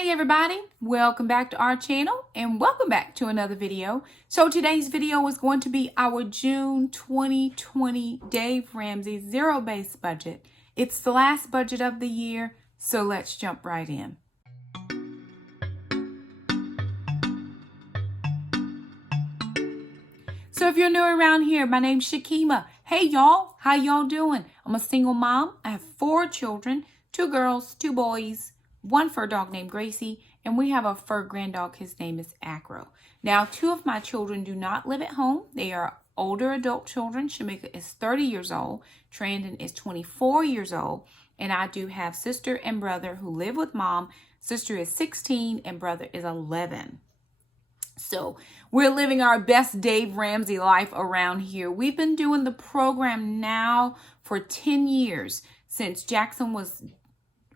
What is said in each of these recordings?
Hey everybody, welcome back to our channel and welcome back to another video. So today's video is going to be our June 2020 Dave Ramsey zero-based budget. It's the last budget of the year, so let's jump right in. So if you're new around here, my name's Shakima. Hey y'all, how y'all doing? I'm a single mom. I have 4 children, 2 girls, 2 boys, 1 fur dog named Gracie, and we have a fur grand dog. His name is Acro. Now, 2 of my children do not live at home. They are older adult children. Shamika is 30 years old. Trandon is 24 years old. And I do have sister and brother who live with mom. Sister is 16 and brother is 11. So we're living our best Dave Ramsey life around here. We've been doing the program now for 10 years, since Jackson was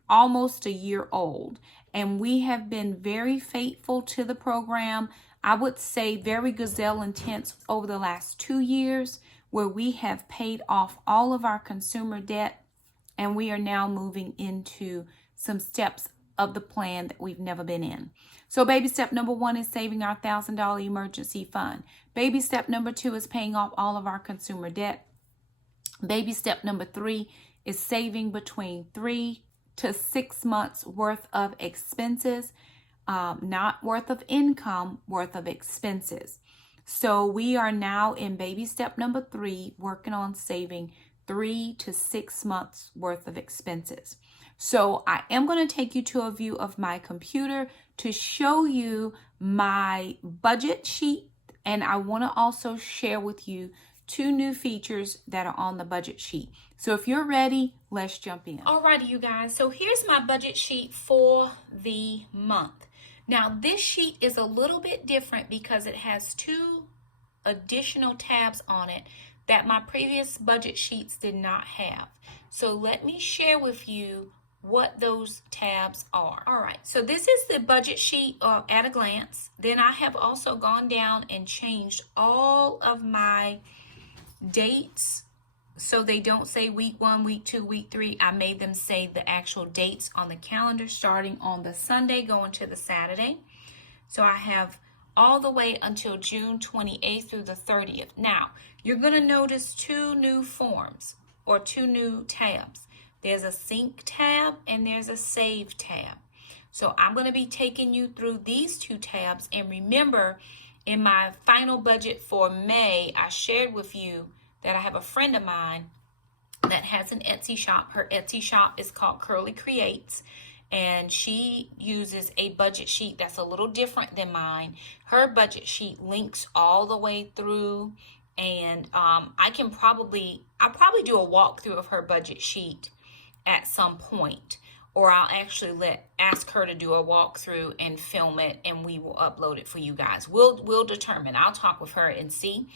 almost a year old, and we have been very faithful to the program. I would say very gazelle intense over the last 2 years, where we have paid off all of our consumer debt, and we are now moving into some steps of the plan that we've never been in. So baby step number 1 is saving our $1,000 emergency fund. Baby step number 2 is paying off all of our consumer debt. Baby step number 3 is saving between 3 to 6 months worth of expenses, not worth of income, worth of expenses. So we are now in baby step number 3, working on saving 3 to 6 months worth of expenses. So I am going to take you to a view of my computer to show you my budget sheet, and I want to also share with you 2 new features that are on the budget sheet. So if you're ready, let's jump in. Alrighty, you guys. So here's my budget sheet for the month. Now this sheet is a little bit different because it has 2 additional tabs on it that my previous budget sheets did not have. So let me share with you what those tabs are. All right, so this is the budget sheet at a glance. Then I have also gone down and changed all of my dates so they don't say week 1, week 2, week 3. I made them say the actual dates on the calendar, starting on the Sunday going to the Saturday. So I have all the way until June 28th through the 30th. Now, you're going to notice 2 new forms or 2 new tabs. There's a sync tab and there's a save tab. So I'm going to be taking you through these 2 tabs. And remember, in my final budget for May, I shared with you that I have a friend of mine that has an Etsy shop. Her Etsy shop is called Curly Creates, and she uses a budget sheet that's a little different than mine. Her budget sheet links all the way through, and I'll probably do a walkthrough of her budget sheet at some point, or I'll actually ask her to do a walkthrough and film it, and we will upload it for you guys. We'll determine. I'll talk with her and see.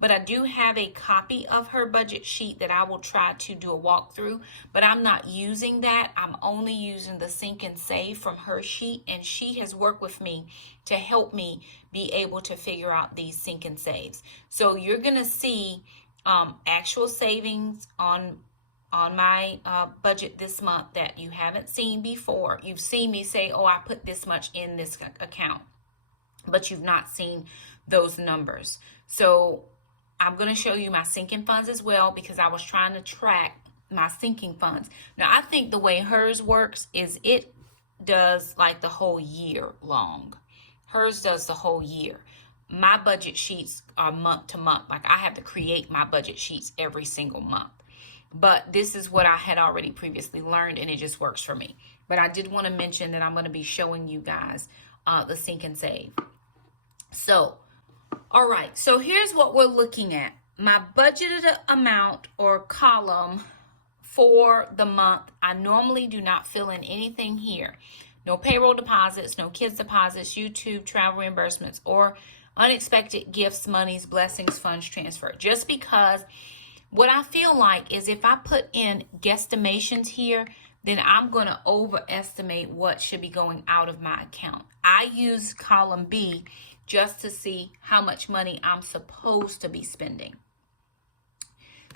But I do have a copy of her budget sheet that I will try to do a walkthrough, but I'm not using that. I'm only using the sync and save from her sheet, and she has worked with me to help me be able to figure out these sync and saves. So you're going to see actual savings on my budget this month that you haven't seen before. You've seen me say, oh, I put this much in this account, but you've not seen those numbers. So I'm going to show you my sinking funds as well, because I was trying to track my sinking funds. Now, I think the way hers works is it does like the whole year long. Hers does the whole year. My budget sheets are month to month. Like, I have to create my budget sheets every single month. But this is what I had already previously learned, and it just works for me. But I did want to mention that I'm going to be showing you guys the sync and save. So, all right, so here's what we're looking at. My budgeted amount or column for the month. I normally do not fill in anything here. No payroll deposits, no kids deposits, YouTube, travel reimbursements, or unexpected gifts, monies, blessings, funds transfer. Just because what I feel like is if I put in guesstimations here, then I'm going to overestimate what should be going out of my account. I use column B just to see how much money I'm supposed to be spending.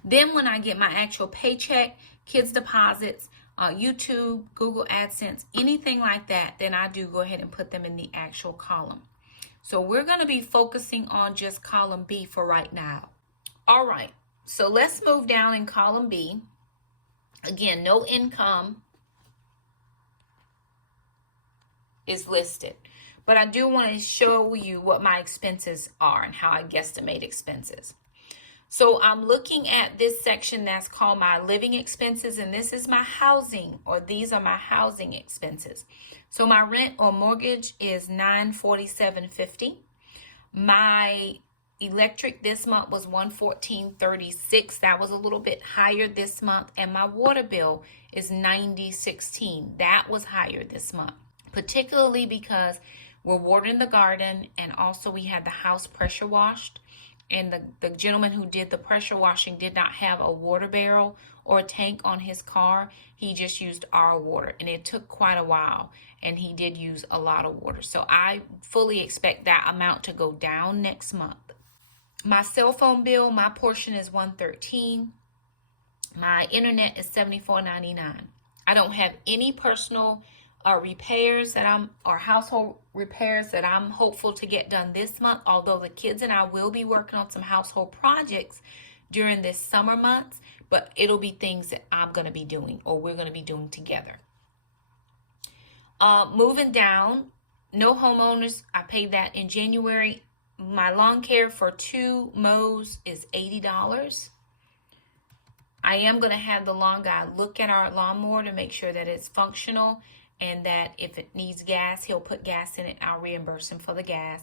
Then when I get my actual paycheck, kids deposits, YouTube, Google AdSense, anything like that, then I do go ahead and put them in the actual column. So we're going to be focusing on just column B for right now. All right, so let's move down in column B. Again, no income is listed, but I do want to show you what my expenses are and how I guesstimate expenses. So I'm looking at this section that's called my living expenses, and this is my housing, or these are my housing expenses. So my rent or mortgage is $947.50. My electric this month was $114.36. That was a little bit higher this month. And my water bill is $90.16. That was higher this month, particularly because we're watering the garden, and also we had the house pressure washed. And the gentleman who did the pressure washing did not have a water barrel or a tank on his car. He just used our water, and it took quite a while, and he did use a lot of water. So I fully expect that amount to go down next month. My cell phone bill, my portion is $113. My internet is $74.99. I don't have any personal repairs or household repairs that I'm hopeful to get done this month, although the kids and I will be working on some household projects during this summer months, but it'll be things that I'm going to be doing, or we're going to be doing together. Moving down, no homeowners, I paid that in January. My lawn care for 2 mows is $80. I am going to have the lawn guy look at our lawnmower to make sure that it's functional, and that if it needs gas, he'll put gas in it. I'll reimburse him for the gas.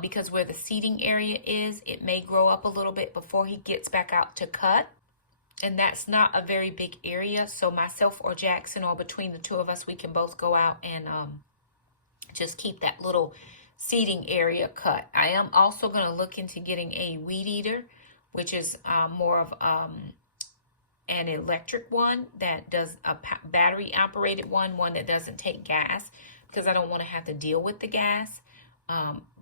Because where the seating area is, it may grow up a little bit before he gets back out to cut. And that's not a very big area. So myself or Jackson, or between the two of us, we can both go out and just keep that little seating area cut. I am also going to look into getting a weed eater, which is more of an electric one that does a battery operated one that doesn't take gas, because I don't want to have to deal with the gas,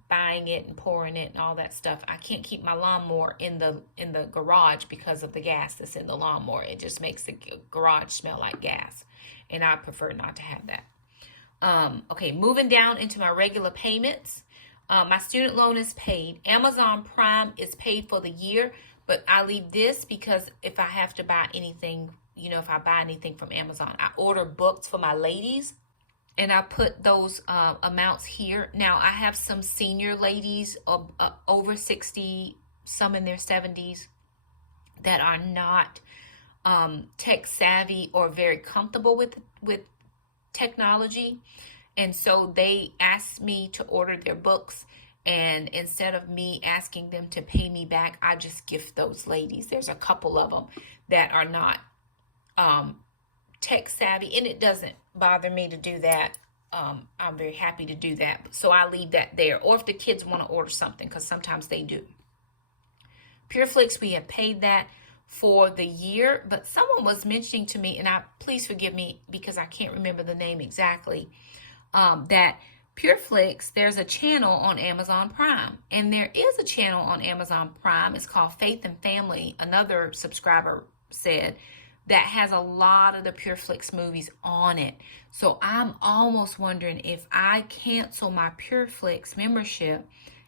buying it and pouring it and all that stuff. I can't keep my lawnmower in the garage because of the gas that's in the lawnmower. It just makes the garage smell like gas, and I prefer not to have that. Okay, moving down into my regular payments. My student loan is paid. Amazon Prime is paid for the year, but I leave this because if I have to buy anything, if I buy anything from Amazon, I order books for my ladies, and I put those amounts here. Now, I have some senior ladies over 60, some in their 70s, that are not tech savvy or very comfortable with technology. And so they asked me to order their books. And instead of me asking them to pay me back, I just gift those ladies. There's a couple of them that are not tech savvy, and it doesn't bother me to do that. I'm very happy to do that. So I leave that there. Or if the kids want to order something, because sometimes they do. PureFlix, we have paid that for the year. But someone was mentioning to me, and please forgive me because I can't remember the name exactly, that PureFlix, there's a channel on Amazon Prime, and there is a channel on Amazon Prime. It's called Faith and Family. Another subscriber said that has a lot of the PureFlix movies on it. So I'm almost wondering, if I cancel my PureFlix membership,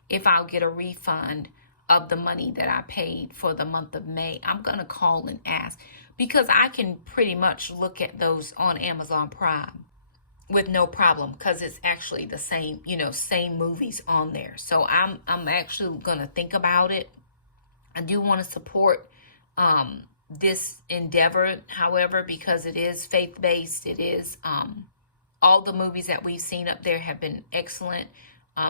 if I'll get a refund of the money that I paid for the month of May. I'm going to call and ask, because I can pretty much look at those on Amazon Prime with no problem, because it's actually the same, same movies on there. So I'm actually going to think about it. I do want to support this endeavor, however, because it is faith-based. It is all the movies that we've seen up there have been excellent.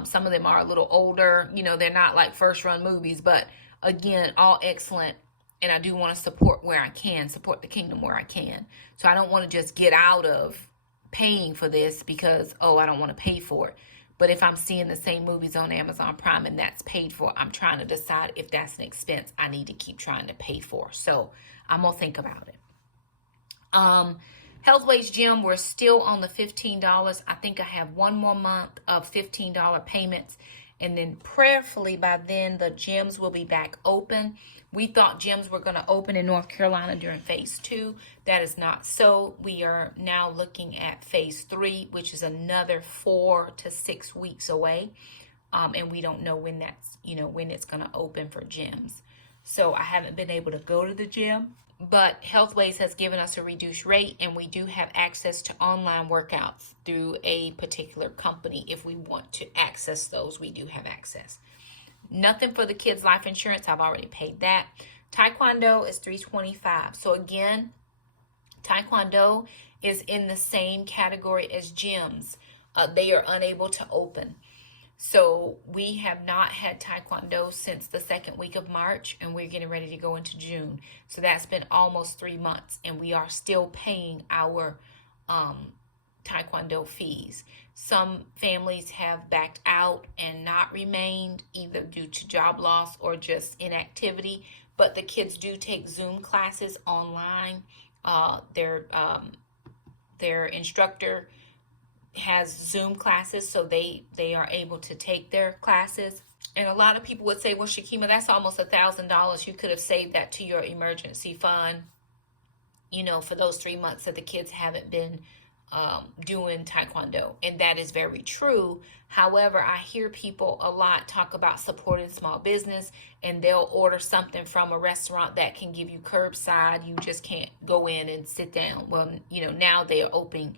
Some of them are a little older, they're not like first run movies, but again, all excellent. And I do want to support where I can, support the kingdom where I can. So I don't want to just get out of paying for this because, I don't want to pay for it. But if I'm seeing the same movies on Amazon Prime and that's paid for, I'm trying to decide if that's an expense I need to keep trying to pay for. So I'm going to think about it. Health Wage Gym, we're still on the $15. I think I have one more month of $15 payments. And then prayerfully by then the gyms will be back open. We thought gyms were going to open in North Carolina during phase 2. That is not so. We are now looking at phase 3, which is another 4 to 6 weeks away. And we don't know when that's, when it's going to open for gyms. So I haven't been able to go to the gym, but Healthways has given us a reduced rate, and we do have access to online workouts through a particular company. If we want to access those, we do have access. Nothing for the kids' life insurance. I've already paid that. Taekwondo is $325. So again, Taekwondo is in the same category as gyms. They are unable to open. So we have not had Taekwondo since the second week of March, and we're getting ready to go into June. So that's been almost 3 months, and we are still paying our Taekwondo fees. Some families have backed out and not remained, either due to job loss or just inactivity. But the kids do take Zoom classes online. Their instructor has Zoom classes, so they are able to take their classes. And a lot of people would say, well, Shakima, that's almost $1,000. You could have saved that to your emergency fund, for those 3 months that the kids haven't been doing Taekwondo. And that is very true. However, I hear people a lot talk about supporting small business, and they'll order something from a restaurant that can give you curbside. You just can't go in and sit down. Well, now they're opening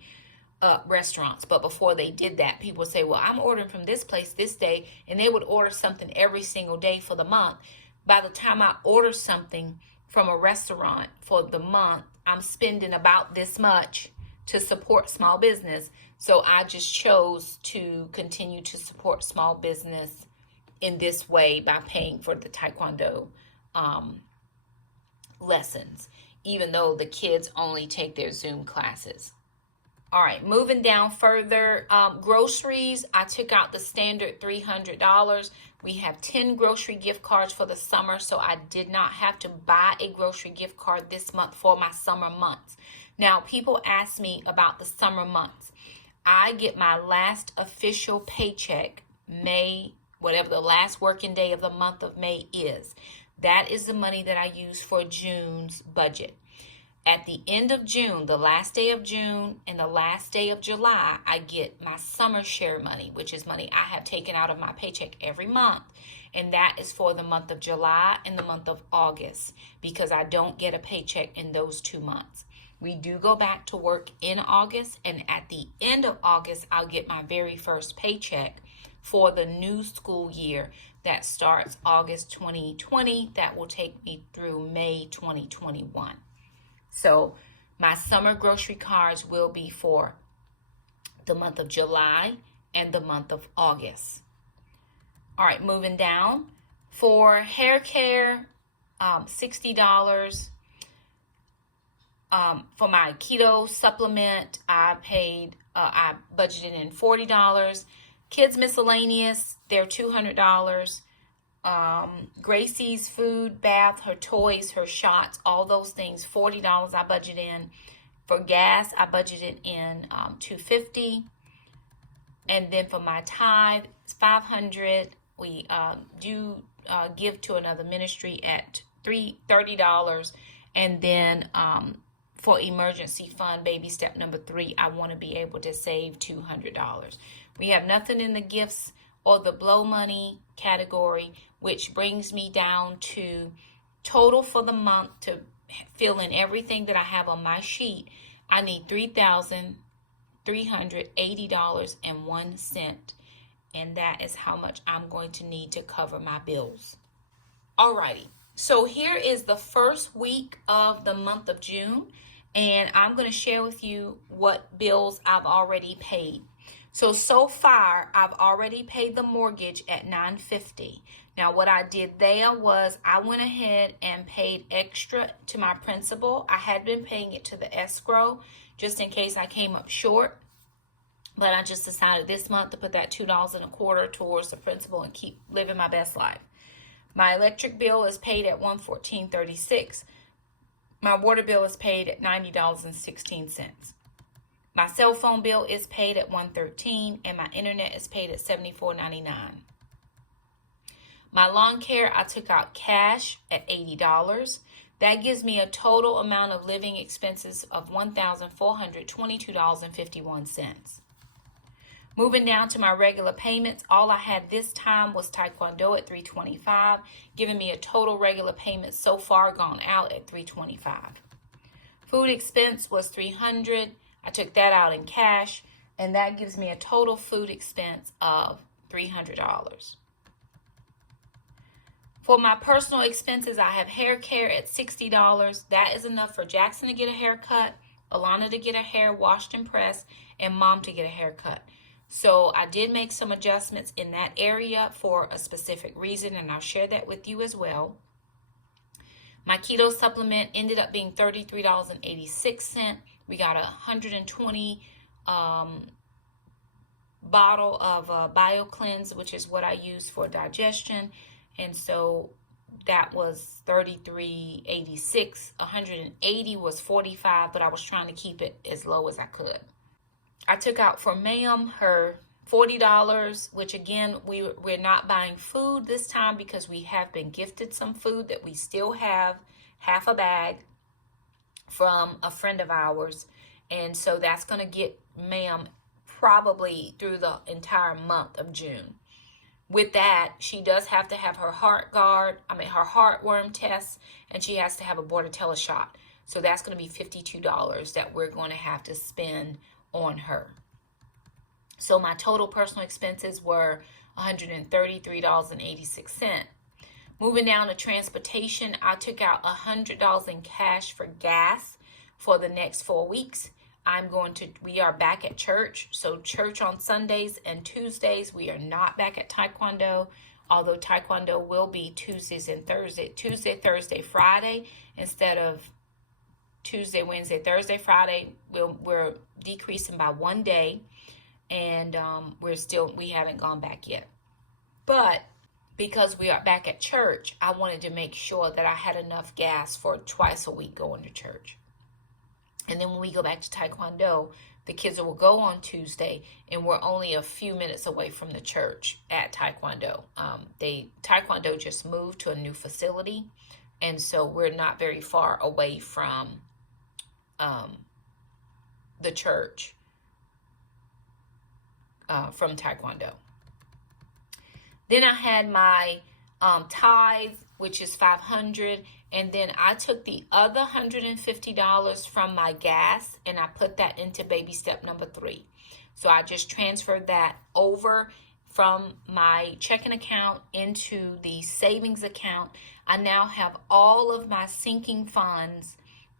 restaurants, but before they did that, people would say, well, I'm ordering from this place this day, and they would order something every single day for the month. By the time I order something from a restaurant for the month, I'm spending about this much to support small business. So I just chose to continue to support small business in this way by paying for the Taekwondo lessons, even though the kids only take their Zoom classes. All right, moving down further, groceries, I took out the standard $300. We have 10 grocery gift cards for the summer, so I did not have to buy a grocery gift card this month for my summer months. Now, people ask me about the summer months. I get my last official paycheck, May, whatever the last working day of the month of May is. That is the money that I use for June's budget. At the end of June, the last day of June and the last day of July, I get my summer share money, which is money I have taken out of my paycheck every month. And that is for the month of July and the month of August, because I don't get a paycheck in those 2 months. We do go back to work in August, and at the end of August, I'll get my very first paycheck for the new school year that starts August 2020. That will take me through May 2021. So my summer grocery cards will be for the month of July and the month of August. All right, moving down. For hair care, $60. For my keto supplement, I budgeted in $40. Kids miscellaneous, they're $200. Gracie's food, bath, her toys, her shots, all those things, $40 I budget in. For gas, I budgeted in $250. And then for my tithe, it's $500. We do give to another ministry at $30. And then for emergency fund, baby step number 3, I want to be able to save $200. We have nothing in the gifts or the blow money category, which brings me down to total for the month to fill in everything that I have on my sheet. I need $3,380.01, and that is how much I'm going to need to cover my bills. Alrighty, so here is the first week of the month of June, and I'm going to share with you what bills I've already paid. So far, I've already paid the mortgage at $950. Now, what I did there was I went ahead and paid extra to my principal. I had been paying it to the escrow just in case I came up short. But I just decided this month to put that $2.25 towards the principal and keep living my best life. My electric bill is paid at $114.36. My water bill is paid at $90.16. My cell phone bill is paid at $113, and my internet is paid at $74.99. My lawn care, I took out cash at $80. That gives me a total amount of living expenses of $1,422.51. Moving down to my regular payments, all I had this time was Taekwondo at $325, giving me a total regular payment so far gone out at $325. Food expense was $300. I took that out in cash, and that gives me a total food expense of $300. For my personal expenses, I have hair care at $60. That is enough for Jackson to get a haircut, Alana to get her hair washed and pressed, and Mom to get a haircut. So I did make some adjustments in that area for a specific reason, and I'll share that with you as well. My keto supplement ended up being $33.86. We got 120 bottle of BioCleanse, which is what I use for digestion. And so that was $33.86. 180 was $45, but I was trying to keep it as low as I could. I took out for Ma'am her $40, which again, we're not buying food this time because we have been gifted some food that we still have half a bag from a friend of ours. And so that's going to get Ma'am probably through the entire month of June. With that, she does have to have her her heartworm test, and she has to have a Bordetella shot. So that's going to be $52 that we're going to have to spend on her. So my total personal expenses were $133.86. Moving down to transportation, I took out $100 in cash for gas for the next 4 weeks. We are back at church. So church on Sundays and Tuesdays. We are not back at Taekwondo, although Taekwondo will be Tuesdays and Thursday, Thursday, Friday, instead of Tuesday, Wednesday, Thursday, Friday. We're decreasing by 1 day, and we haven't gone back yet. But because we are back at church, I wanted to make sure that I had enough gas for twice a week going to church. And then when we go back to Taekwondo, the kids will go on Tuesday, and we're only a few minutes away from the church at Taekwondo. Taekwondo just moved to a new facility, and so we're not very far away from the church from Taekwondo. Then I had my tithe, which is $500, and then I took the other $150 from my gas and I put that into baby step number 3. So I just transferred that over from my checking account into the savings account. I now have all of my sinking funds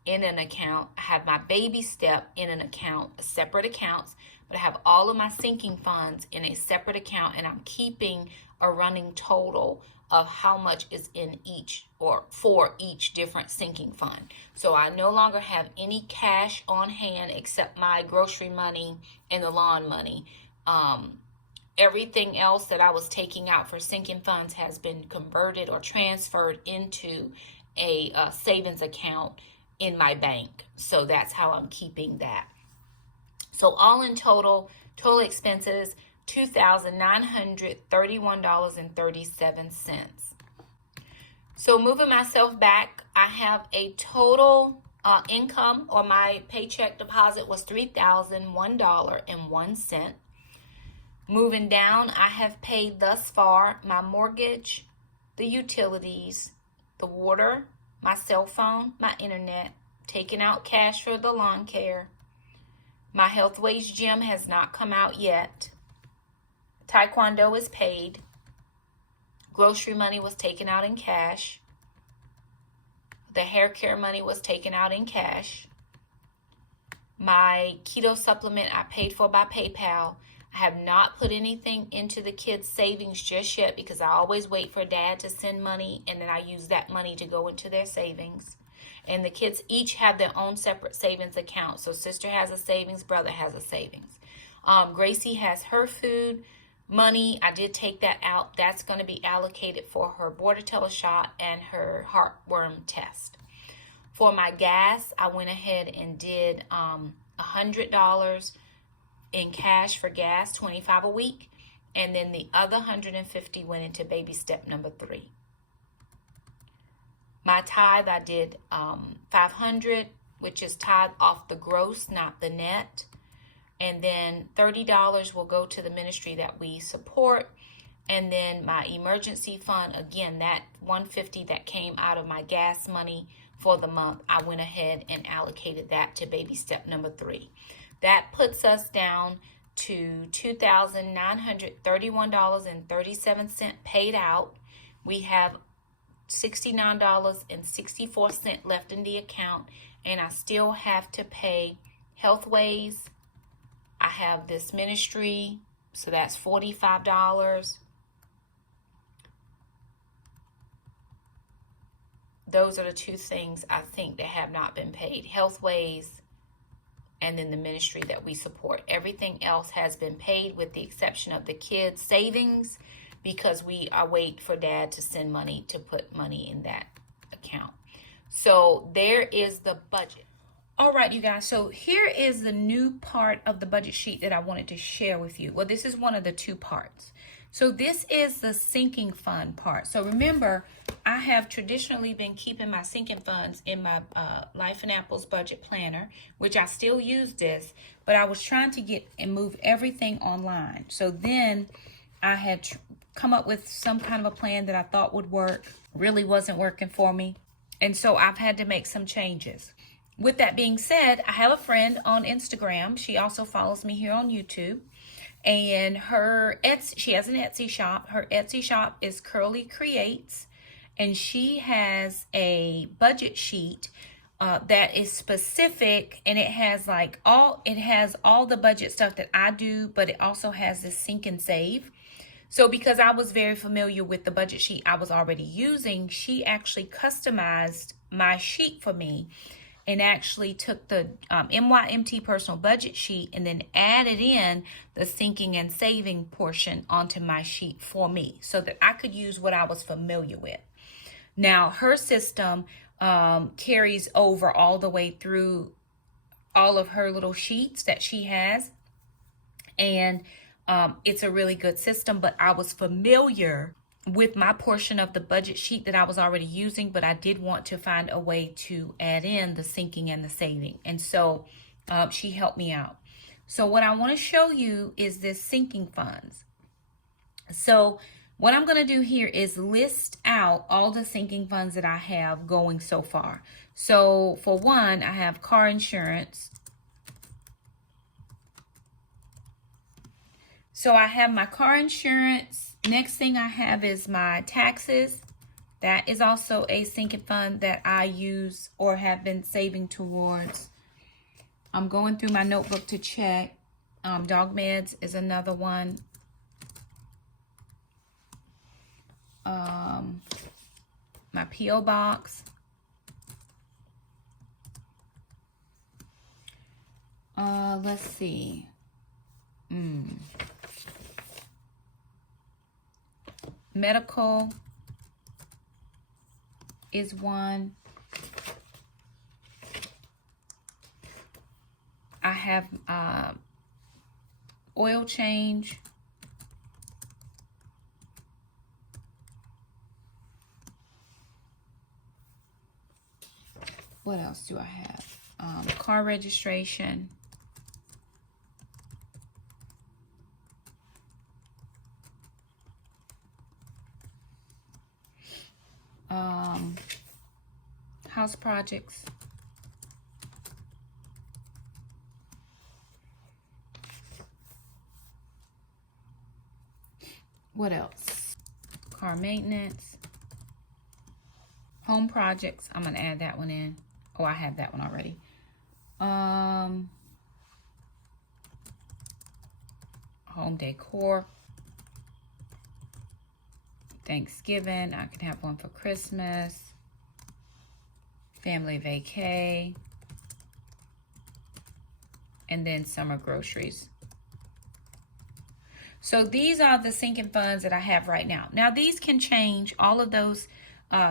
in an account. I have my baby step in an account, separate accounts, but I have all of my sinking funds in a separate account, and I'm keeping a running total of how much is in each or for each different sinking fund. So I no longer have any cash on hand except my grocery money and the lawn money. Everything else that I was taking out for sinking funds has been converted or transferred into a savings account in my bank. So that's how I'm keeping that. So all in total expenses, $2,931.37. So moving myself back, I have a total income, or my paycheck deposit was $3,001.01. Moving down, I have paid thus far my mortgage, the utilities, the water, my cell phone, my internet, taking out cash for the lawn care. My health wage gym has not come out yet. Taekwondo is paid. Grocery money was taken out in cash. The hair care money was taken out in cash. My keto supplement I paid for by PayPal. I have not put anything into the kids' savings just yet because I always wait for Dad to send money, and then I use that money to go into their savings. And the kids each have their own separate savings account. So sister has a savings, brother has a savings. Gracie has her food money. I did take that out. That's going to be allocated for her Bordetella shot and her heartworm test. For my gas, I went ahead and did $100 in cash for gas, $25 a week. and then the other 150 went into baby step number 3. My tithe, I did 500, which is tithe off the gross, not the net. And then $30 will go to the ministry that we support. And then my emergency fund, again, that 150 that came out of my gas money for the month, I went ahead and allocated that to baby step number 3. That puts us down to $2,931.37 paid out. We have $69.64 left in the account, and I still have to pay Healthways. I have this ministry, so that's $45. Those are the two things I think that have not been paid. Healthways and then the ministry that we support. Everything else has been paid with the exception of the kids' savings, because we are waiting for Dad to send money to put money in that account. So there is the budget. All right, you guys, so here is the new part of the budget sheet that I wanted to share with you. Well, this is one of the two parts. So this is the sinking fund part. So remember, I have traditionally been keeping my sinking funds in my Life and Apples budget planner, which I still use this, but I was trying to get and move everything online. So then I had come up with some kind of a plan that I thought would work, really wasn't working for me. And so I've had to make some changes. With that being said, I have a friend on Instagram. She also follows me here on YouTube. And she has an Etsy shop. Her Etsy shop is Curly Creates. And she has a budget sheet that is specific, and it has all the budget stuff that I do, but it also has this sink and save. So because I was very familiar with the budget sheet I was already using, she actually customized my sheet for me and actually took the MYMT personal budget sheet and then added in the sinking and saving portion onto my sheet for me so that I could use what I was familiar with. Now, her system carries over all the way through all of her little sheets that she has, and it's a really good system, but I was familiar with my portion of the budget sheet that I was already using, but I did want to find a way to add in the sinking and the saving. And so she helped me out. So what I want to show you is this sinking funds. So what I'm going to do here is list out all the sinking funds that I have going so far. So for one, I have car insurance. So I have my car insurance. Next thing I have is my taxes. That is also a sinking fund that I use or have been saving towards. I'm going through my notebook to check. Dog meds is another one. My P.O. box. Let's see. Medical is one. I have oil change. What else do I have? Car registration. House projects. What else? Car maintenance. Home projects. I'm going to add that one in. Oh, I have that one already. Home decor. Thanksgiving. I can have one for Christmas. Family vacay. And then summer groceries. So these are the sinking funds that I have right now. Now these can change. All of those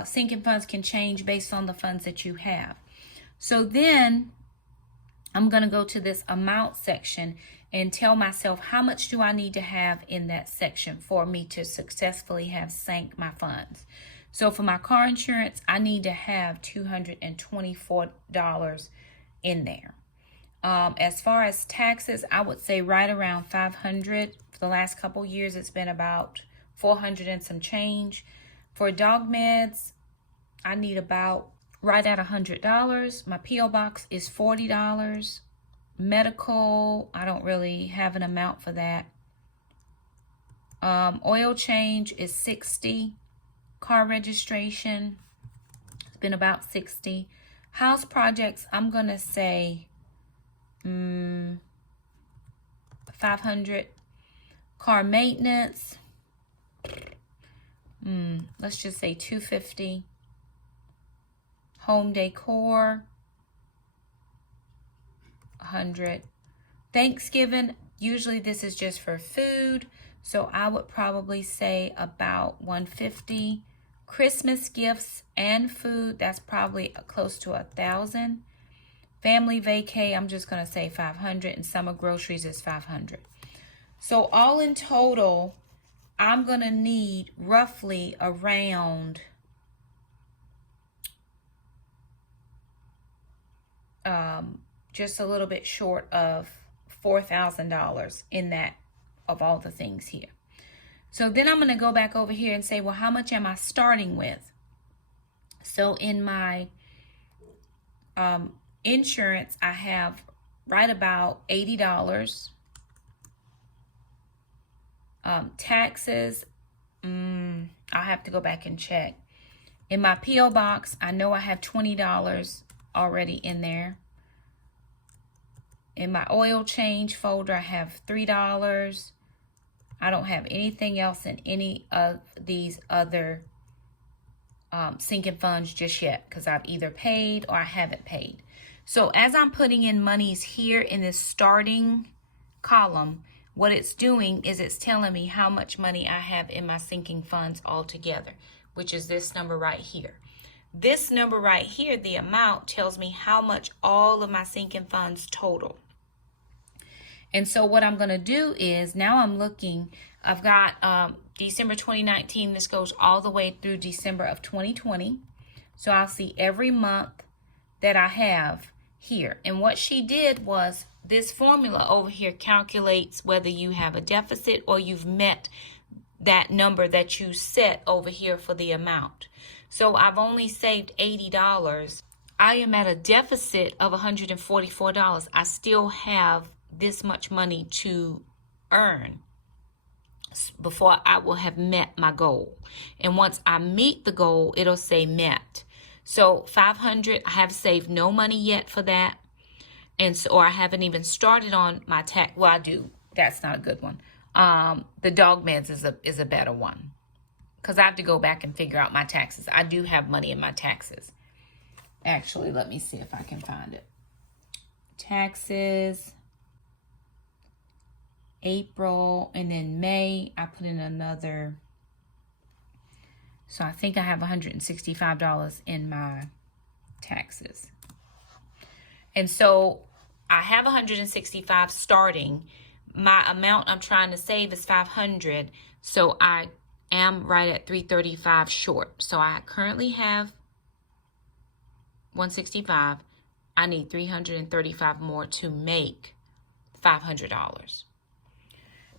sinking funds can change based on the funds that you have. So then I'm going to go to this amount section, and tell myself how much do I need to have in that section for me to successfully have sank my funds. So for my car insurance, I need to have $224 in there. As far as taxes, I would say right around $500. For the last couple years, it's been about $400 and some change. For dog meds, I need about right at $100. My P.O. box is $40. Medical, I don't really have an amount for that. Oil change is $60. Car registration, it's been about $60. House projects, I'm gonna say $500. Car maintenance, let's just say $250. Home decor, $100. Thanksgiving, usually this is just for food, so I would probably say about $150. Christmas gifts and food, that's probably close to $1,000. Family vacay, I'm just going to say $500, and summer groceries is $500. So all in total, I'm going to need roughly around just a little bit short of $4,000 in that, of all the things here. So then I'm going to go back over here and say, well, how much am I starting with? So in my insurance, I have right about $80. Taxes, I'll have to go back and check. In my P.O. box, I know I have $20 already in there. In my oil change folder, I have $3. I don't have anything else in any of these other sinking funds just yet, because I've either paid or I haven't paid. So as I'm putting in monies here in this starting column, what it's doing is it's telling me how much money I have in my sinking funds altogether, which is this number right here. This number right here, the amount, tells me how much all of my sinking funds total. And so what I'm going to do is, now I'm looking, I've got December 2019. This goes all the way through December of 2020. So I'll see every month that I have here. And what she did was, this formula over here calculates whether you have a deficit or you've met that number that you set over here for the amount. So I've only saved $80. I am at a deficit of $144. I still have this much money to earn before I will have met my goal. And once I meet the goal, it'll say met. So $500, I have saved no money yet for that. And so, or I haven't even started on my tax. Well, I do. That's not a good one. The dog meds is a better one, because I have to go back and figure out my taxes. I do have money in my taxes. Actually, let me see if I can find it. Taxes, April, and then May, I put in another. So I think I have $165 in my taxes. And so I have $165 starting. My amount I'm trying to save is $500. So I am right at $335 short. So I currently have $165. I need $335 more to make $500.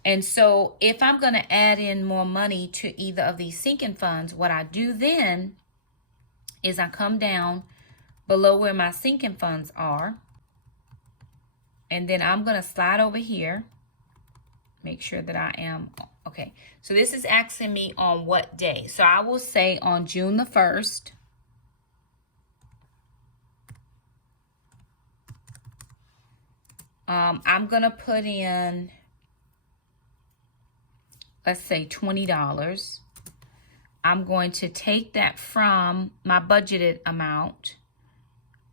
And so if I'm going to add in more money to either of these sinking funds, what I do then is I come down below where my sinking funds are. And then I'm going to slide over here. Make sure that I am, okay. So this is asking me on what day. So I will say on June the 1st. I'm going to put in, let's say $20. I'm going to take that from my budgeted amount,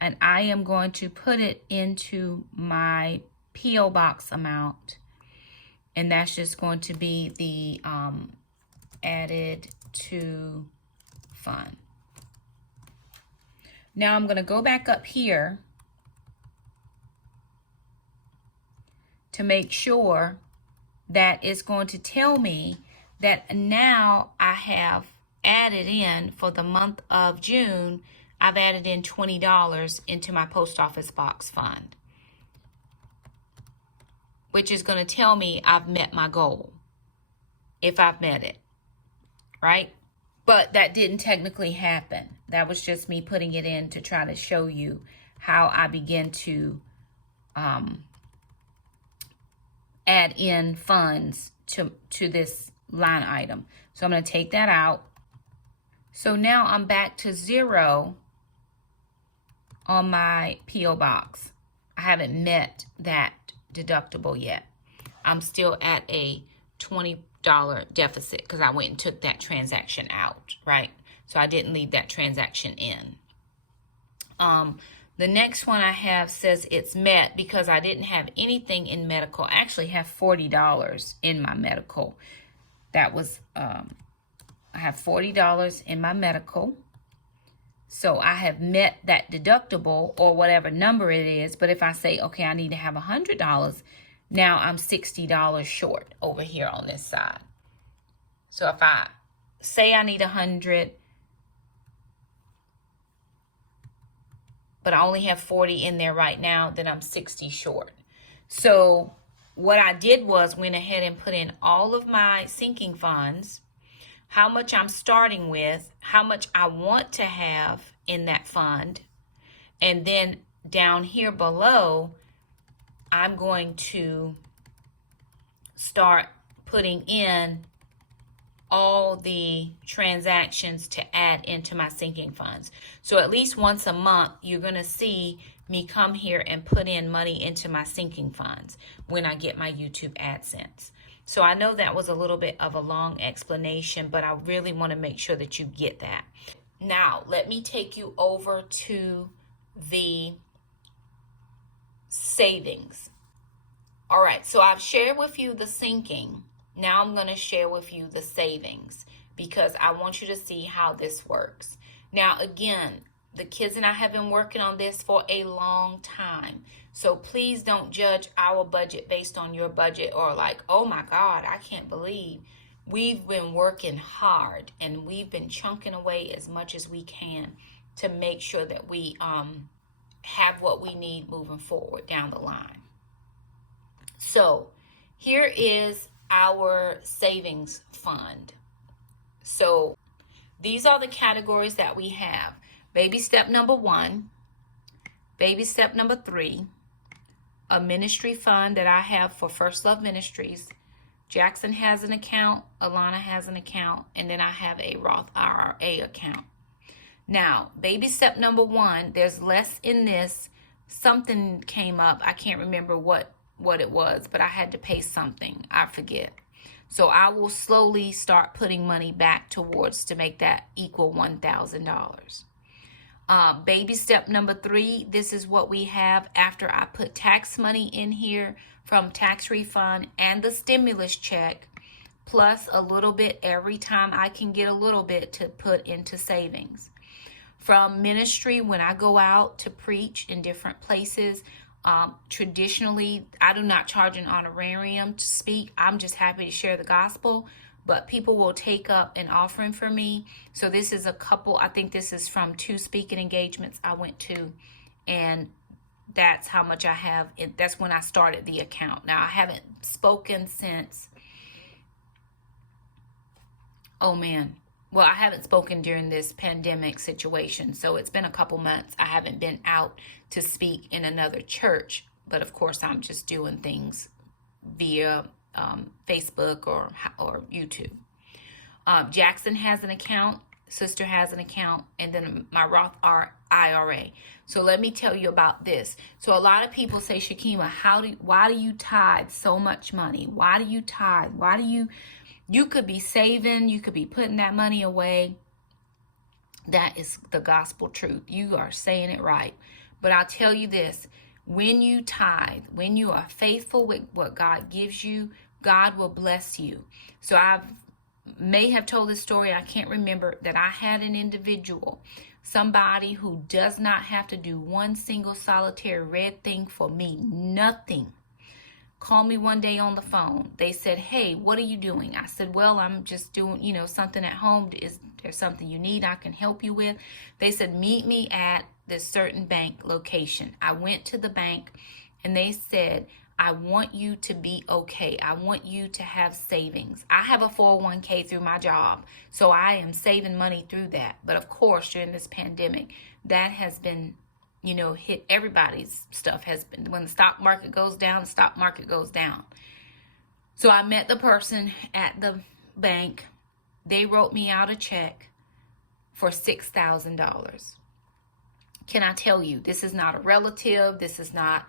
and I am going to put it into my P.O. box amount. And that's just going to be the added to fund. Now I'm going to go back up here to make sure that it's going to tell me that now I have added in, for the month of June, I've added in $20 into my post office box fund, which is going to tell me I've met my goal, if I've met it, right? But that didn't technically happen. That was just me putting it in to try to show you how I begin to add in funds to this line item. So I'm going to take that out. So now I'm back to 0 on my P.O. box. I haven't met that deductible yet. I'm still at a $20 deficit because I went and took that transaction out, right? So I didn't leave that transaction in. The next one I have says it's met because I didn't have anything in medical. I actually have $40 in my medical. That was, I have $40 in my medical. So I have met that deductible or whatever number it is. But if I say, okay, I need to have $100, now I'm $60 short over here on this side. So if I say I need 100, but I only have 40 in there right now, then I'm 60 short. So what I did was went ahead and put in all of my sinking funds, how much I'm starting with, how much I want to have in that fund, and then down here below, I'm going to start putting in all the transactions to add into my sinking funds. So at least once a month, you're going to see me come here and put in money into my sinking funds when I get my YouTube AdSense. So I know that was a little bit of a long explanation, but I really want to make sure that you get that. Now, let me take you over to the savings. All right, so I've shared with you the sinking. Now I'm going to share with you the savings because I want you to see how this works. Now, again, the kids and I have been working on this for a long time. So please don't judge our budget based on your budget or like, oh my God, I can't believe. We've been working hard and we've been chunking away as much as we can to make sure that we have what we need moving forward down the line. So here is our savings fund. So these are the categories that we have. Baby step number 1, baby step number 3, a ministry fund that I have for First Love Ministries. Jackson has an account, Alana has an account, and then I have a Roth IRA account. Now, baby step number 1, there's less in this. Something came up. I can't remember what it was, but I had to pay something. I forget. So I will slowly start putting money back towards to make that equal $1,000. Baby step number 3, this is what we have after I put tax money in here from tax refund and the stimulus check, plus a little bit every time I can get a little bit to put into savings. From ministry, when I go out to preach in different places, traditionally, I do not charge an honorarium to speak. I'm just happy to share the gospel, but people will take up an offering for me. So this is a couple, I think this is from 2 speaking engagements I went to, and that's how much I have. That's when I started the account. Now, I haven't spoken since, well, I haven't spoken during this pandemic situation, so it's been a couple months. I haven't been out to speak in another church, but of course I'm just doing things via Facebook or YouTube. Jackson has an account, sister has an account, and then my Roth IRA. So let me tell you about this. So a lot of people say, Shakima, why do you tithe so much money? Why do you tithe? You could be saving, you could be putting that money away. That is the gospel truth. You are saying it right. But I'll tell you this, when you tithe, when you are faithful with what God gives you, God will bless you. So I may have told this story, I can't remember, that I had an individual, somebody who does not have to do one single solitary red thing for me, nothing. called me one day on the phone. They said, hey, what are you doing? I said, well, I'm just doing, something at home. Is there something you need I can help you with? They said, meet me at this certain bank location. I went to the bank and they said, I want you to be okay. I want you to have savings. I have a 401k through my job, so I am saving money through that. But of course, during this pandemic, that has been, hit everybody's stuff. Has been, when the stock market goes down, the stock market goes down. So I met the person at the bank. They wrote me out a check for $6,000. Can I tell you, this is not a relative. This is not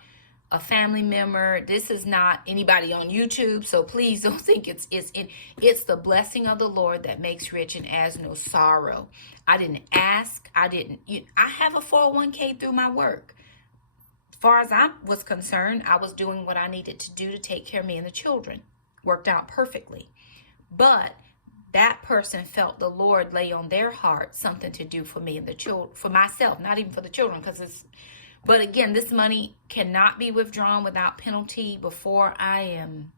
a family member. This is not anybody on YouTube. So please don't think it's the blessing of the Lord that makes rich and adds no sorrow. I didn't ask. I have a 401k through my work. As far as I was concerned, I was doing what I needed to do to take care of me and the children. Worked out perfectly. But that person felt the Lord lay on their heart something to do for me and the children, for myself, not even for the children, but again, this money cannot be withdrawn without penalty before I am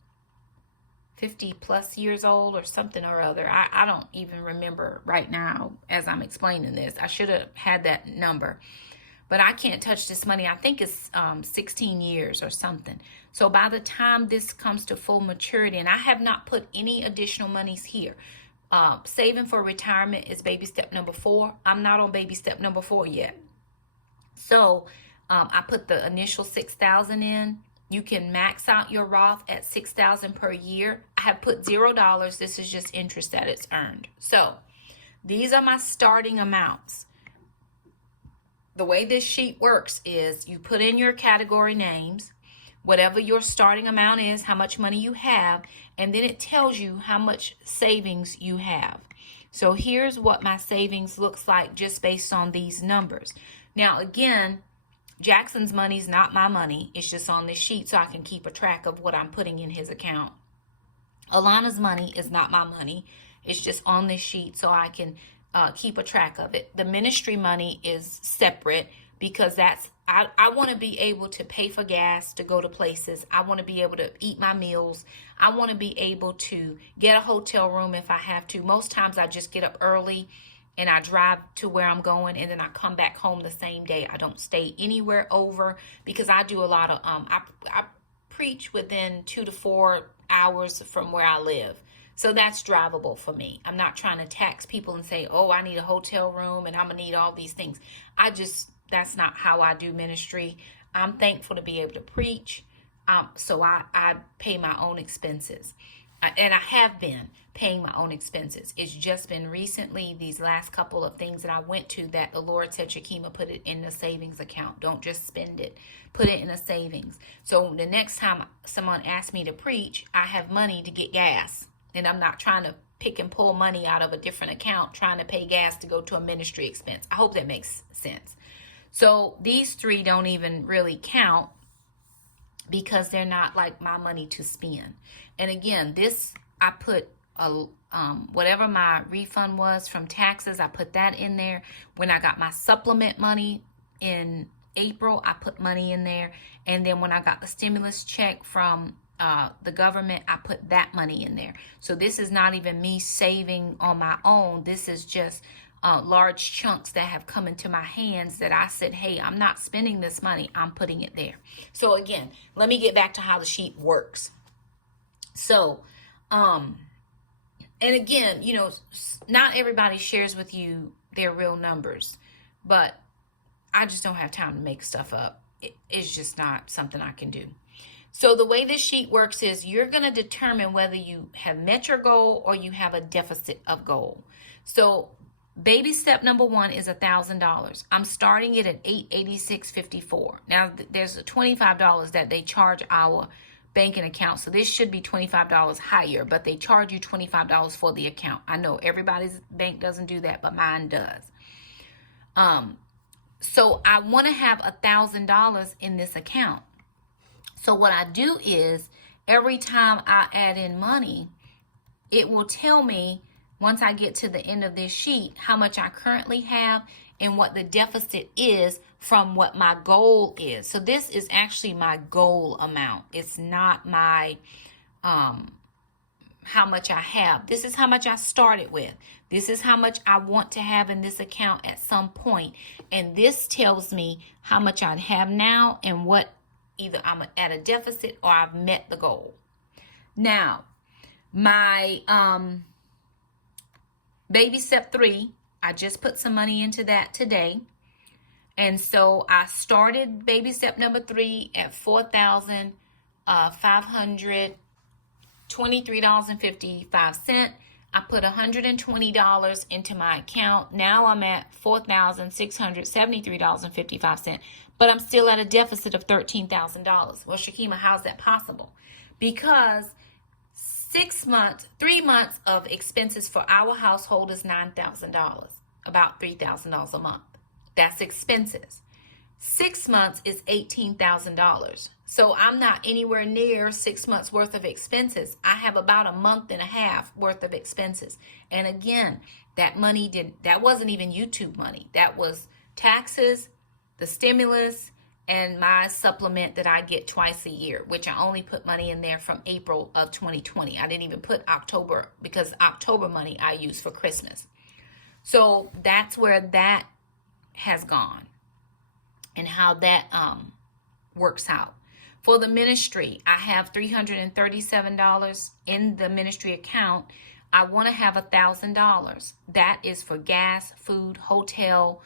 50 plus years old or something or other. I don't even remember right now as I'm explaining this. I should have had that number, but I can't touch this money. I think it's 16 years or something. So by the time this comes to full maturity, and I have not put any additional monies here. Saving for retirement is baby step number 4. I'm not on baby step number 4 yet. So I put the initial $6,000 in. You can max out your Roth at $6,000 per year. I have put $0. This is just interest that it's earned. So these are my starting amounts. The way this sheet works is you put in your category names, whatever your starting amount is, how much money you have, and then it tells you how much savings you have. So here's what my savings looks like just based on these numbers. Now, again, Jackson's money is not my money. It's just on this sheet so I can keep a track of what I'm putting in his account. Alana's money is not my money. It's just on this sheet so I can keep a track of it. The ministry money is separate because I want to be able to pay for gas to go to places. I want to be able to eat my meals. I want to be able to get a hotel room if I have to. Most times I just get up early and I drive to where I'm going, and then I come back home the same day. I don't stay anywhere over because I do a lot of, I preach within 2 to 4 hours from where I live. So that's drivable for me. I'm not trying to tax people and say, oh, I need a hotel room and I'm going to need all these things. That's not how I do ministry. I'm thankful to be able to preach. So I pay my own expenses. And I have been paying my own expenses. It's just been recently, these last couple of things that I went to, that the Lord said, Shakima, put it in the savings account. Don't just spend it. Put it in a savings. So the next time someone asks me to preach, I have money to get gas. And I'm not trying to pick and pull money out of a different account, trying to pay gas to go to a ministry expense. I hope that makes sense. So these 3 don't even really count because they're not like my money to spend. And again, this, I put whatever my refund was from taxes, I put that in there. When I got my supplement money in April, I put money in there. And then when I got the stimulus check from the government, I put that money in there. So this is not even me saving on my own. This is just large chunks that have come into my hands that I said, hey, I'm not spending this money. I'm putting it there. So again, let me get back to how the sheet works. So, and again, not everybody shares with you their real numbers, but I just don't have time to make stuff up. It's just not something I can do. So the way this sheet works is you're going to determine whether you have met your goal or you have a deficit of goal. So baby step number 1 is $1,000. I'm starting it at $886.54. Now there's $25 that they charge our banking account. So this should be $25 higher, but they charge you $25 for the account. I know everybody's bank doesn't do that, but mine does. So I want to have $1,000 in this account. So what I do is every time I add in money, it will tell me once I get to the end of this sheet how much I currently have and what the deficit is from what my goal is. So this is actually my goal amount. It's not my how much I have. This is how much I started with. This is how much I want to have in this account at some point. And this tells me how much I'd have now and what either I'm at a deficit or I've met the goal. Now, my baby step 3, I just put some money into that today. And so I started baby step number 3 at $4,523.55. I put $120 into my account. Now I'm at $4,673.55, but I'm still at a deficit of $13,000. Well, Shakima, how's that possible? Because 3 months of expenses for our household is $9,000, about $3,000 a month. That's expenses. 6 months is $18,000. So I'm not anywhere near 6 months worth of expenses. I have about a month and a half worth of expenses. And again, that wasn't even YouTube money. That was taxes, the stimulus, and my supplement that I get twice a year, which I only put money in there from April of 2020. I didn't even put October, because October money I use for Christmas. So that's where that has gone and how that works out. For the ministry, I have $337 in the ministry account. I want to have $1,000. That is for gas, food, hotel,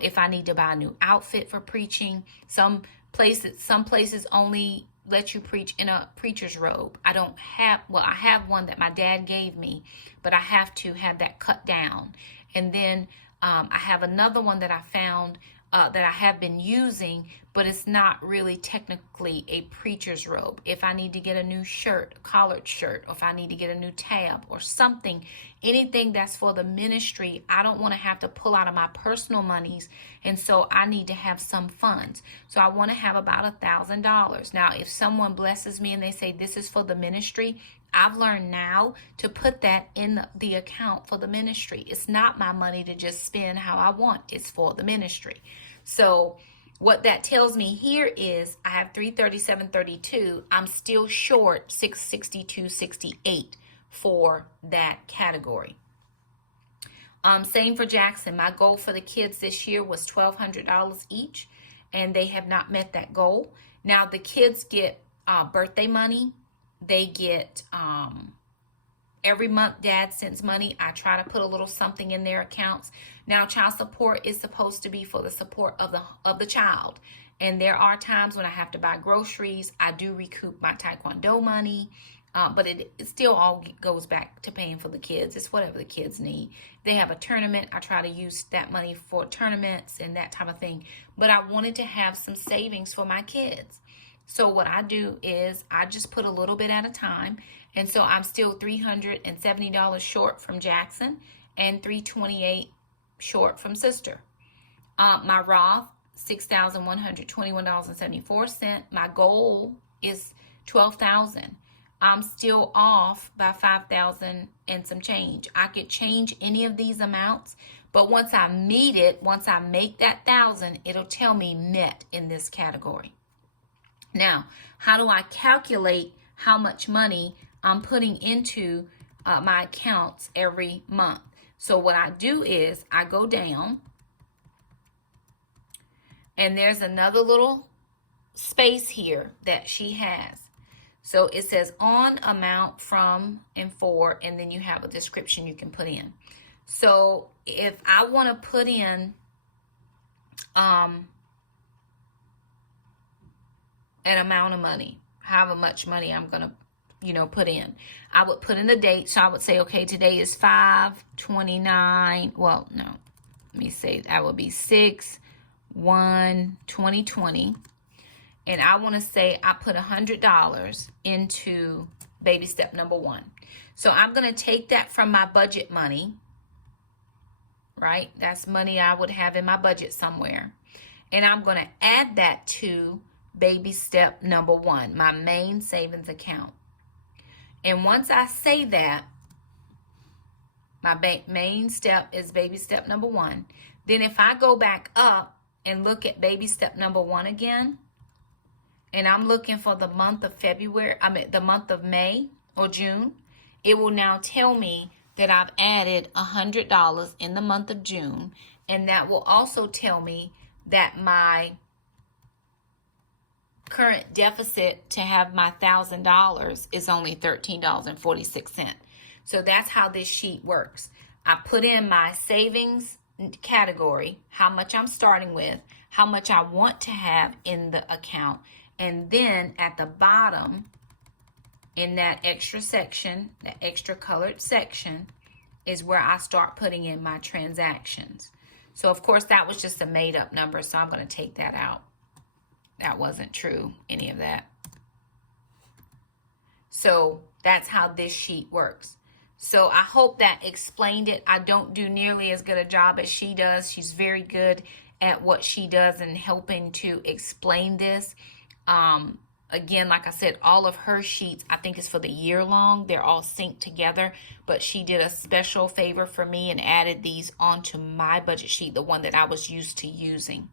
if I need to buy a new outfit for preaching. Some places only let you preach in a preacher's robe. I have one that my dad gave me, but I have to have that cut down. And then I have another one that I found that I have been using, but it's not really technically a preacher's robe. If I need to get a new shirt, a collared shirt, or if I need to get a new tab or something, anything that's for the ministry, I don't want to have to pull out of my personal monies, and so I need to have some funds. So I want to have about $1,000. Now, if someone blesses me and they say this is for the ministry, I've learned now to put that in the account for the ministry. It's not my money to just spend how I want. It's for the ministry. So what that tells me here is I have $337.32. I'm still short $662.68 for that category. Same for Jackson. My goal for the kids this year was $1,200 each, and they have not met that goal. Now the kids get birthday money. They get every month dad sends money. I try to put a little something in their accounts. Now child support is supposed to be for the support of the child. And there are times when I have to buy groceries. I do recoup my taekwondo money. But it still all goes back to paying for the kids. It's whatever the kids need. If they have a tournament, I try to use that money for tournaments and that type of thing. But I wanted to have some savings for my kids. So what I do is I just put a little bit at a time. And so I'm still $370 short from Jackson and $328 short from sister. My Roth, $6,121.74. My goal is $12,000. I'm still off by $5,000 and some change. I could change any of these amounts, but once I meet it, once I make that $1,000, it'll tell me net in this category. Now, how do I calculate how much money I'm putting into my accounts every month? So what I do is I go down, and there's another little space here that she has. So it says on, amount, from, and for, and then you have a description you can put in. So if I want to put in an amount of money, however much money I'm going to, put in, I would put in the date. So I would say, okay, today is 5/29. Well, no, let me say that would be 6/1/2020. And I want to say I put $100 into baby step number 1. So I'm going to take that from my budget money, right? That's money I would have in my budget somewhere. And I'm going to add that to baby step number 1, my main savings account. And once I say that, my main step is baby step number 1, Then if I go back up and look at baby step number 1 again, and I'm looking for the month of the month of May or June, it will now tell me that I've added $100 in the month of June, and that will also tell me that my current deficit to have my $1,000 is only $13.46. So that's how this sheet works. I put in my savings category, how much I'm starting with, how much I want to have in the account, and then at the bottom in that extra section, that extra colored section, is where I start putting in my transactions. So of course that was just a made up number, so I'm going to take that out. That wasn't true, any of that. So that's how this sheet works. So I hope that explained it. I don't do nearly as good a job as she does. She's very good at what she does and helping to explain this. Again, like I said, all of her sheets, I think, is for the year long. They're all synced together, but she did a special favor for me and added these onto my budget sheet, the one that I was used to using.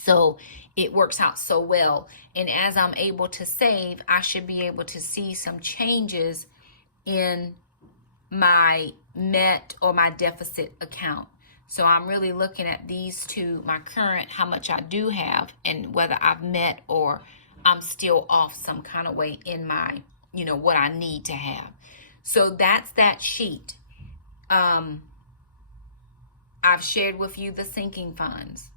So it works out so well. And as I'm able to save, I should be able to see some changes in my net or my deficit account. So I'm really looking at these two, my current, how much I do have, and whether I've met or I'm still off some kind of way in my, what I need to have. So that's that sheet. I've shared with you the sinking funds.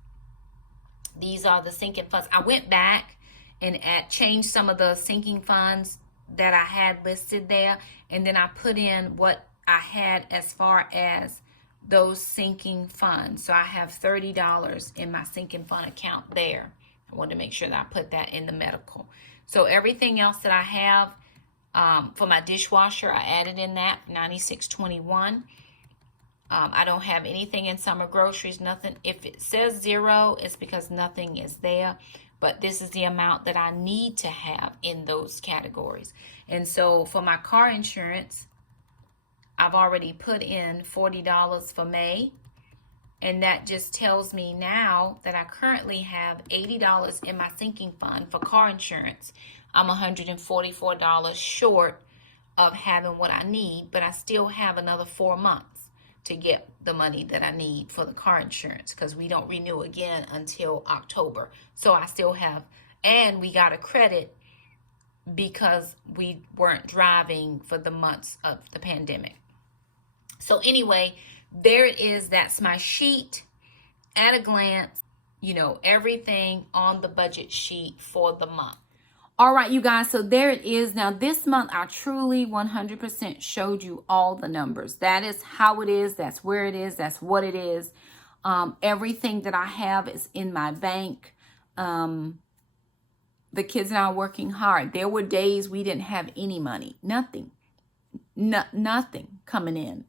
These are the sinking funds. I went back and changed some of the sinking funds that I had listed there, and then I put in what I had as far as those sinking funds. So I have $30 in my sinking fund account there. I wanted to make sure that I put that in the medical. So everything else that I have for my dishwasher, I added in that $96.21. I don't have anything in summer groceries, nothing. If it says zero, it's because nothing is there. But this is the amount that I need to have in those categories. And so for my car insurance, I've already put in $40 for May. And that just tells me now that I currently have $80 in my sinking fund for car insurance. I'm $144 short of having what I need, but I still have another 4 months to get the money that I need for the car insurance, because we don't renew again until October. So I still have, and we got a credit because we weren't driving for the months of the pandemic. So anyway, there it is. That's my sheet at a glance, everything on the budget sheet for the month. All right, you guys, so there it is. Now, this month, I truly 100% showed you all the numbers. That is how it is. That's where it is. That's what it is. Everything that I have is in my bank. The kids and I are working hard. There were days we didn't have any money. Nothing. Nothing coming in.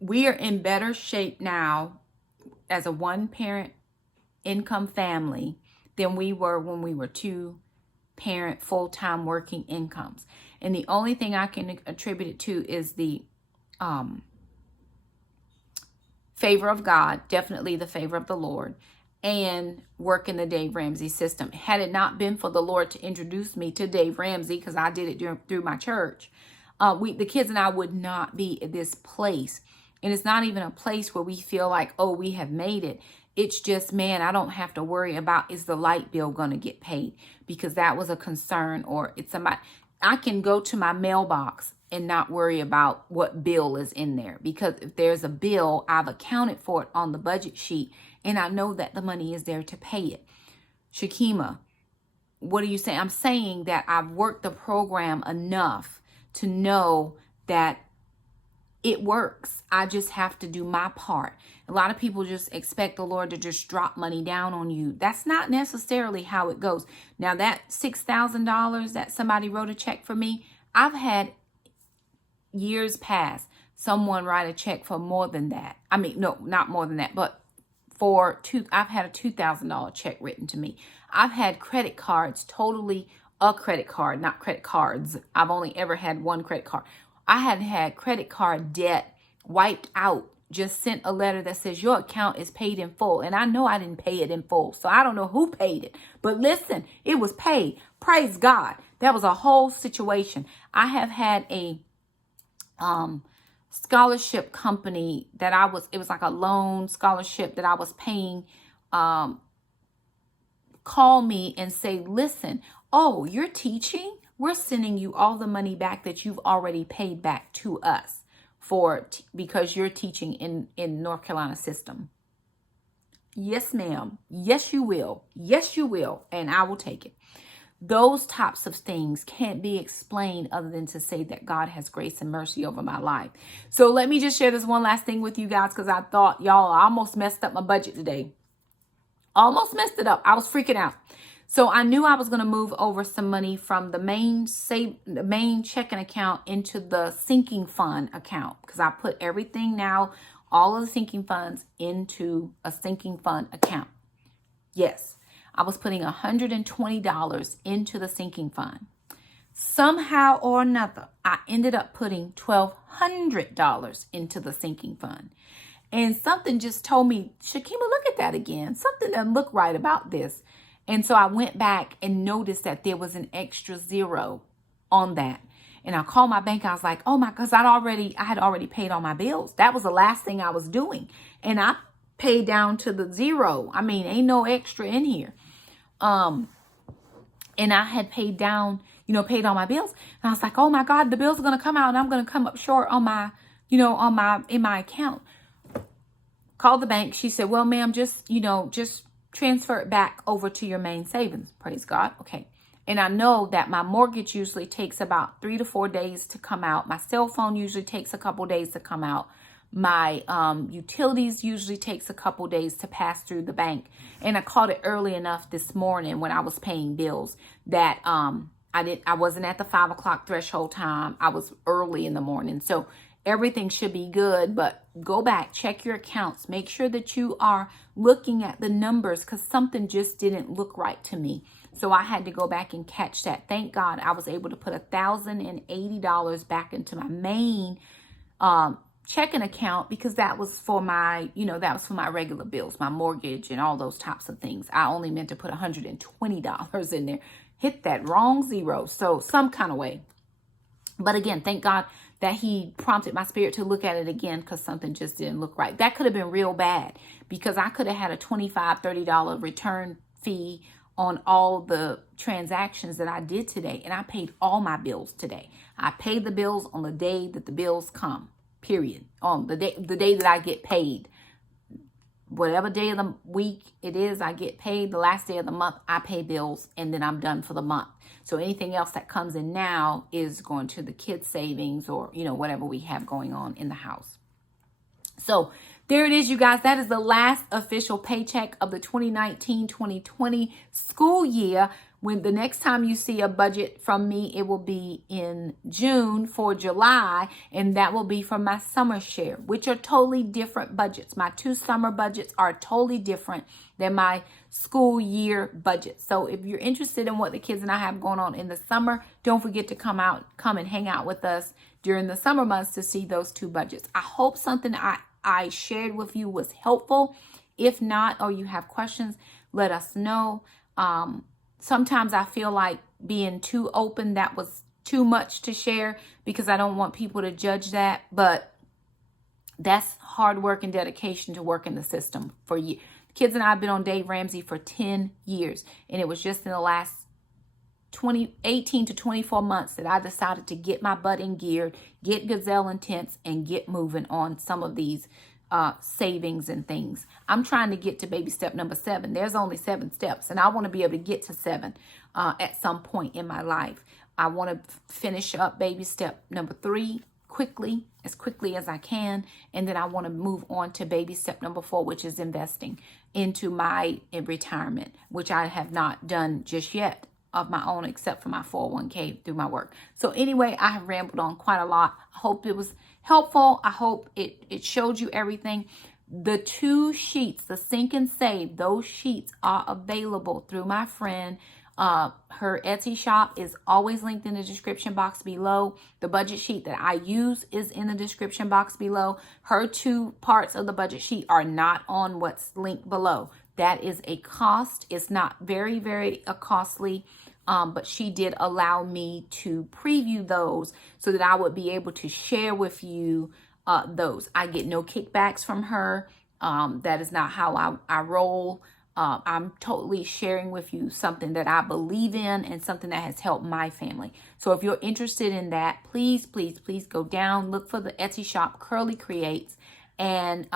We are in better shape now as a one-parent income family than we were when we were two-parent full-time working incomes. And the only thing I can attribute it to is the favor of God, definitely the favor of the Lord, and work in the Dave Ramsey system. Had it not been for the Lord to introduce me to Dave Ramsey, because I did it through my church, the kids and I would not be at this place. And it's not even a place where we feel like, oh, we have made it. It's just, man, I don't have to worry about, is the light bill going to get paid? Because that was a concern. Or it's somebody, I can go to my mailbox and not worry about what bill is in there. Because if there's a bill, I've accounted for it on the budget sheet, and I know that the money is there to pay it. Shakima, what are you saying? I'm saying that I've worked the program enough to know that it works. I just have to do my part. A lot of people just expect the Lord to just drop money down on you. That's not necessarily how it goes. Now, that $6,000 that somebody wrote a check for me, I've had years past someone write a check for more than that. I mean, no, not more than that, but I've had a $2,000 check written to me. I've had credit cards, totally a credit card, not credit cards. I've only ever had one credit card. I had credit card debt wiped out just sent a letter that says your account is paid in full. And I know I didn't pay it in full, so I don't know who paid it. But listen, it was paid. Praise God. That was a whole situation. I have had a scholarship company that it was like a loan scholarship that I was paying, call me and say, listen, oh, you're teaching? We're sending you all the money back that you've already paid back to us because you're teaching in North Carolina system. Yes, ma'am. Yes, you will. Yes, you will. And I will take it. Those types of things can't be explained other than to say that God has grace and mercy over my life. So let me just share this one last thing with you guys, because I thought, y'all, I almost messed up my budget today. Almost messed it up. I was freaking out. So I knew I was going to move over some money from the main checking account into the sinking fund account, because I put everything now, all of the sinking funds into a sinking fund account. Yes, I was putting $120 into the sinking fund. Somehow or another, I ended up putting $1,200 into the sinking fund. And something just told me, Shakima, look at that again. Something doesn't look right about this. And so I went back and noticed that there was an extra zero on that. And I called my bank. I was like, oh my, because I had already paid all my bills. That was the last thing I was doing. And I paid down to the zero. I mean, ain't no extra in here. And I had paid down, paid all my bills. And I was like, oh my God, the bills are going to come out and I'm going to come up short on my, in my account. Called the bank. She said, well, ma'am, just transfer it back over to your main savings. Praise God. Okay. And I know that my mortgage usually takes about 3 to 4 days to come out. My cell phone usually takes a couple days to come out. My utilities usually takes a couple days to pass through the bank. And I caught it early enough this morning when I was paying bills that I wasn't at the 5 o'clock threshold time. I was early in the morning. So everything should be good, but go back, check your accounts, make sure that you are looking at the numbers, because something just didn't look right to me. So I had to go back and catch that. Thank God I was able to put $1,080 back into my main checking account, because that was for my, my regular bills, my mortgage and all those types of things. I only meant to put $120 in there. Hit that wrong zero. So some kind of way. But again, thank God that he prompted my spirit to look at it again, because something just didn't look right. That could have been real bad, because I could have had a $25, $30 return fee on all the transactions that I did today. And I paid all my bills today. I paid the bills on the day that the bills come, period. On the day that I get paid. Whatever day of the week it is, I get paid. The last day of the month, I pay bills, and then I'm done for the month. So anything else that comes in now is going to the kids' savings or, whatever we have going on in the house. So there it is, you guys. That is the last official paycheck of the 2019-2020 school year. When the next time you see a budget from me, it will be in June for July, and that will be for my summer share, which are totally different budgets. My 2 summer budgets are totally different than my school year budget. So if you're interested in what the kids and I have going on in the summer, don't forget to come and hang out with us during the summer months to see those 2 budgets. I hope something I shared with you was helpful. If not, or you have questions, let us know. Sometimes I feel like being too open, that was too much to share, because I don't want people to judge that. But that's hard work and dedication to work in the system for you. Kids and I have been on Dave Ramsey for 10 years. And it was just in the last 18 to 24 months that I decided to get my butt in gear, get Gazelle Intense, and get moving on some of these savings and things. I'm trying to get to baby step number 7. There's only 7 steps, and I want to be able to get to 7 at some point in my life. I want to finish up baby step number 3 as quickly as I can, and then I want to move on to baby step number 4, which is investing into my retirement, which I have not done just yet of my own, except for my 401k through my work. So anyway, I have rambled on quite a lot. I hope it was helpful. I hope it showed you everything. The 2 sheets, the Sink and Save, those sheets are available through my friend Her Etsy shop is always linked in the description box below. The budget sheet that I use is in the description box below. Her 2 parts of the budget sheet are not on what's linked below. That is a cost. It's not very, very costly, but she did allow me to preview those so that I would be able to share with you those. I get no kickbacks from her. That is not how I roll. I'm totally sharing with you something that I believe in and something that has helped my family. So if you're interested in that, please, please, please go down, look for the Etsy shop Curly Creates, and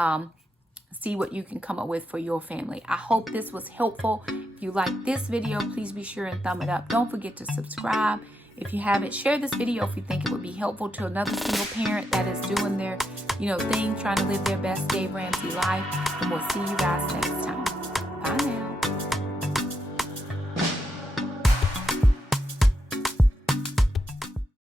see what you can come up with for your family. I hope this was helpful. If you like this video, please be sure and thumb it up. Don't forget to subscribe. If you haven't, share this video if you think it would be helpful to another single parent that is doing their, thing, trying to live their best Dave Ramsey life. And we'll see you guys next time.